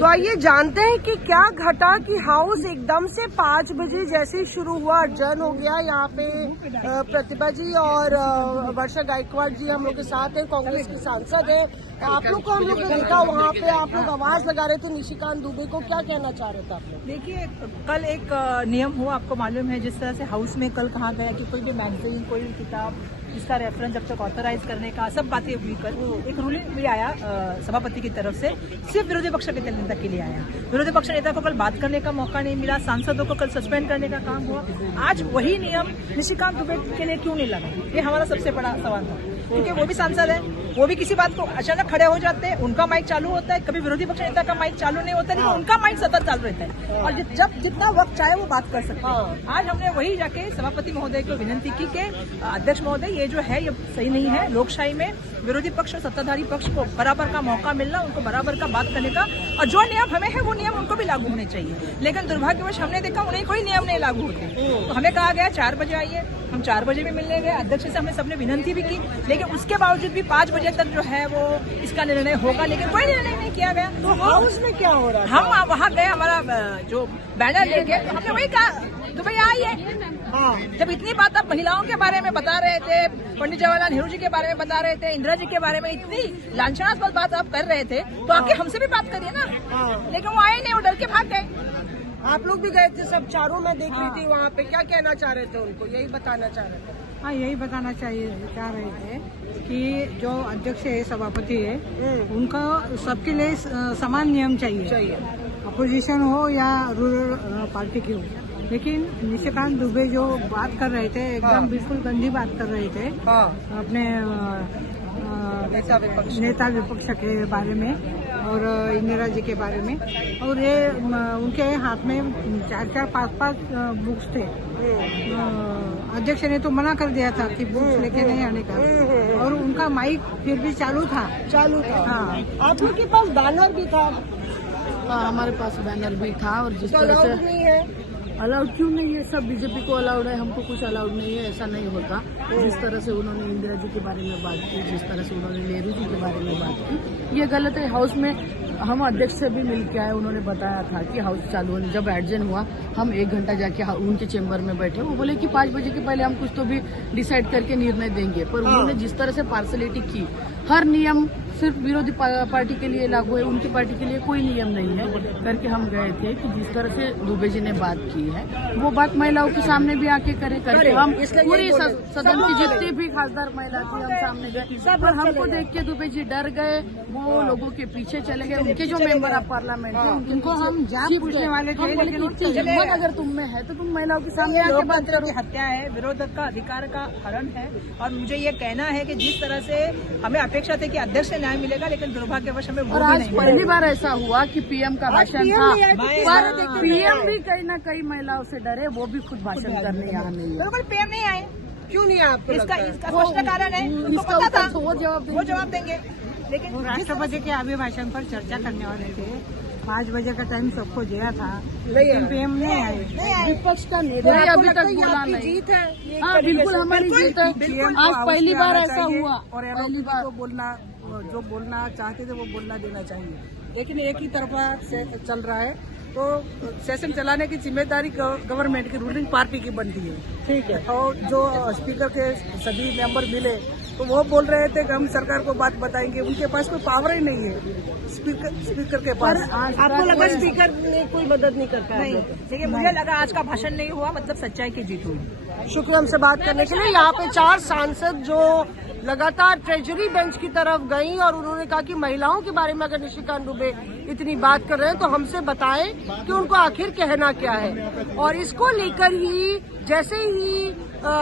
तो आइए जानते हैं कि क्या घटा कि हाउस एकदम से 5 बजे जैसे ही शुरू हुआ adjourn हो गया। यहाँ पे प्रतिभा जी और वर्षा गायकवाड़ जी हम लोग के साथ हैं, कांग्रेस की सांसद है। आप लोग को हम लोग ने देखा वहाँ पे आप लोग आवाज लगा रहे थे निशिकांत दुबे को, क्या कहना चाह रहे थे आप लोग? देखिए, कल एक नियम हुआ, आपको मालूम है, जिस तरह से हाउस में कल कहा गया कि कोई भी मैगजीन, कोई भी किताब, इसका रेफरेंस जब तक ऑथराइज करने का सब बातें हुई, कल एक रूलिंग भी आया सभापति की तरफ से, सिर्फ विरोधी पक्ष के नेता के लिए आया। विरोधी पक्ष नेता को कल बात करने का मौका नहीं मिला, सांसदों को कल सस्पेंड करने का काम हुआ। आज वही नियम निशिकांत दुबे के लिए क्यों नहीं लगा, ये हमारा सबसे बड़ा सवाल था। क्योंकि वो भी सांसद है, वो भी किसी बात को अचानक खड़े हो जाते हैं, उनका माइक चालू होता है, कभी विरोधी पक्ष नेता का माइक चालू नहीं होता, लेकिन उनका माइक सतत चालू रहता है और जब जितना वक्त चाहे वो बात कर सकते हैं। आज हमने वही जाके सभापति महोदय को विनती की कि अध्यक्ष महोदय, ये जो है ये सही नहीं है। लोकशाही में विरोधी पक्ष और सत्ताधारी पक्ष को बराबर का मौका मिलना, उनको बराबर का बात करने का, और जो नियम हमें है वो नियम उनको भी लागू होने चाहिए। लेकिन दुर्भाग्यवश हमने देखा उन्हें कोई नियम नहीं लागू होते। तो हमें कहा गया 4 बजे आइए, हम 4 बजे भी मिलने गए, अध्यक्ष से हमने सबने विनती भी की, लेकिन उसके बावजूद भी 5 बजे तक जो है वो इसका निर्णय होगा, लेकिन कोई निर्णय नहीं किया गया। तो हाउस में क्या हो रहा है? हम वहाँ गए, हमारा जो बैनर ले गए, तो हमने वही कहा तो भैया आइए। जब इतनी बात आप महिलाओं के बारे में बता रहे थे, पंडित जवाहरलाल नेहरू जी के बारे में बता रहे थे, इंदिरा जी के बारे में इतनी लांछनास्पद बात आप कर रहे थे, तो आके हमसे भी बात करिए ना। लेकिन वो आए नहीं, वो डर के भाग गए। आप लोग भी गए थे सब चारों, मैं देख रही थी वहाँ पे, क्या कहना चाह रहे थे उनको, यही बताना चाह रहे थे? हाँ, यही बताना चाह रहे थे कि जो अध्यक्ष है, सभापति है, उनका सबके लिए समान नियम चाहिए, अपोजिशन हो या रूरल पार्टी की हो। लेकिन निशिकांत दुबे जो बात कर रहे थे, एकदम बिल्कुल गंदी बात कर रहे थे अपने नेता विपक्ष के बारे में और इंदिरा जी के बारे में, और ये उनके हाथ में 4-4, 5-5 बुक्स थे। अध्यक्ष ने तो मना कर दिया था कि बुक्स लेके नहीं आने का, और उनका माइक फिर भी चालू था। हाँ, आप लोग के पास बैनर भी था? हाँ, हमारे पास बैनर भी था। और जिस तरह से नहीं है, अलाउड क्यों नहीं है? सब बीजेपी को अलाउड है, हमको कुछ अलाउड नहीं है, ऐसा नहीं होता। जिस तरह से उन्होंने इंदिरा जी के बारे में बात की, जिस तरह से उन्होंने नेहरू जी के बारे में बात की, ये गलत है। हाउस में हम अध्यक्ष से भी मिल के आए, उन्होंने बताया था कि हाउस चालू होने, जब एडजन हुआ हम 1 घंटा जाके उनके चेम्बर में बैठे, वो बोले कि 5 बजे के पहले हम कुछ तो भी डिसाइड करके निर्णय देंगे। पर उन्होंने जिस तरह से पार्सलिटी की, हर नियम सिर्फ विरोधी पार्टी के लिए लागू है, उनकी पार्टी के लिए कोई नियम नहीं है करके हम गए थे। कि जिस तरह से दुबे जी ने बात की है, वो बात महिलाओं के सामने भी आके करके हम पूरी सदन की जितनी भी खासदार महिला थी, हम सामने गए। पर हमको देख के दुबे जी डर गए, वो लोगों के पीछे चले गए। उनके जो मेंबर ऑफ पार्लियामेंट थे, उनको हम जान पूछने वाले थे, लेकिन हिम्मत अगर तुम में है तो तुम महिलाओं के सामने आके बात करो। हत्या है, विरोधक का अधिकार का हरण है, और मुझे ये कहना है कि जिस तरह से हमें अपेक्षा थी कि अध्यक्ष से न्याय मिलेगा, लेकिन दुर्भाग्यवश हमें वो और आज पहली बार ऐसा हुआ कि पीएम का भाषण था, पर पीएम भी कहीं न कहीं महिलाओं से डरे, वो भी खुद भाषण करने यहाँ नहीं है। बिल्कुल पीएम नहीं आए, क्यों नहीं आए आपको? इसका स्पष्ट कारण है, उनको पता था वो जवाब देंगे। लेकिन राष्ट्रपति के अभिभाषण पर चर्चा करने वाले थे, 5 बजे का टाइम सबको दिया था, लेकिन पीएम नहीं आए। विपक्ष का नेता अभी तक बोला नहीं। जीत है। हाँ, बिल्कुल हमारी जीत है। आज पहली बार ऐसा हुआ, और पहली बार जो बोलना चाहते थे वो बोलना देना चाहिए, लेकिन एक ही तरफा से चल रहा है। तो सेशन चलाने की जिम्मेदारी गवर्नमेंट की, रूलिंग पार्टी की बनती है। ठीक है। और जो स्पीकर के सभी मेंबर मिले तो वो बोल रहे थे कि हम सरकार को बात बताएंगे, उनके पास कोई पावर ही नहीं है स्पीकर के पास। आपको लगा स्पीकर ने कोई मदद नहीं करता? नहीं, देखिए मुझे लगा आज का भाषण नहीं हुआ, मतलब सच्चाई की जीत हुई। शुक्रिया हमसे बात करने के लिए। यहाँ पे 4 सांसद जो लगातार ट्रेजरी बेंच की तरफ गई और उन्होंने कहा कि महिलाओं के बारे में अगर निशिकांत दुबे इतनी बात कर रहे हैं तो हमसे बताएं कि उनको आखिर कहना क्या है। और इसको लेकर ही जैसे ही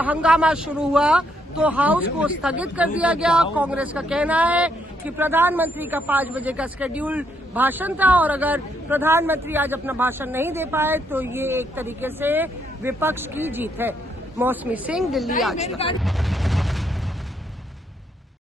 हंगामा शुरू हुआ तो हाउस को स्थगित कर दिया गया। कांग्रेस का कहना है कि प्रधानमंत्री का 5 बजे का शेड्यूल भाषण था, और अगर प्रधानमंत्री आज अपना भाषण नहीं दे पाए तो ये एक तरीके से विपक्ष की जीत है। मौसमी सिंह, दिल्ली आज तक।